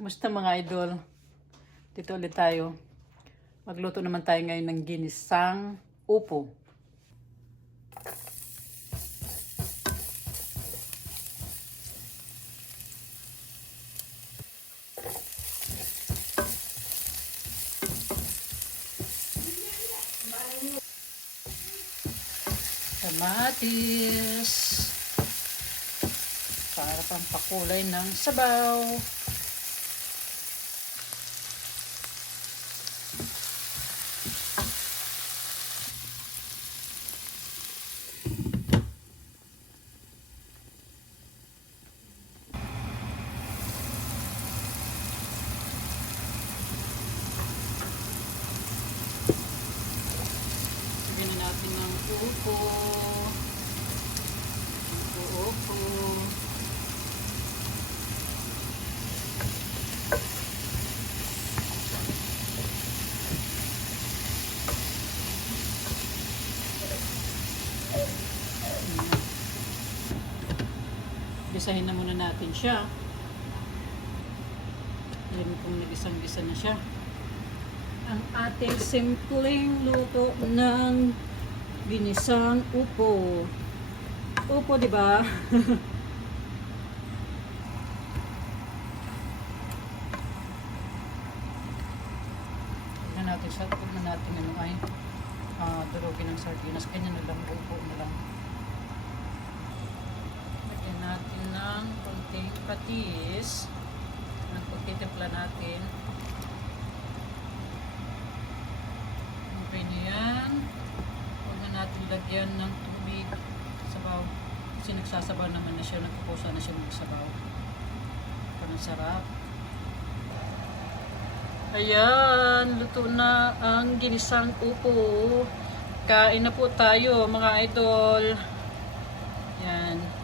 Kumusta mga idol? Dito ulit tayo. Magluto naman tayo ngayon ng ginisang upo. Kamatis. Para pampakulay ng sabaw. Bigyan natin ng upo. Upo. Gisahin na muna natin siya. Yan kung nag-isang-gisa na siya. Ang ating simpleng luto ng ginisang upo. Upo, di ba? Tignan natin siya. Tignan natin ano ay durugin ng sardinas. Ganyan na lang. Upo na lang. Lagyan natin ng konting patis. Ang pagtitimpla natin. Okay na yan. Huwag na natin lagyan ng tubig. Sabaw. Kasi nagsasabaw naman na siya. Nagpupusa na siya magsabaw. Parang sarap. Ayan. Luto na ang ginisang upo. Kain na po tayo mga idol. Yan.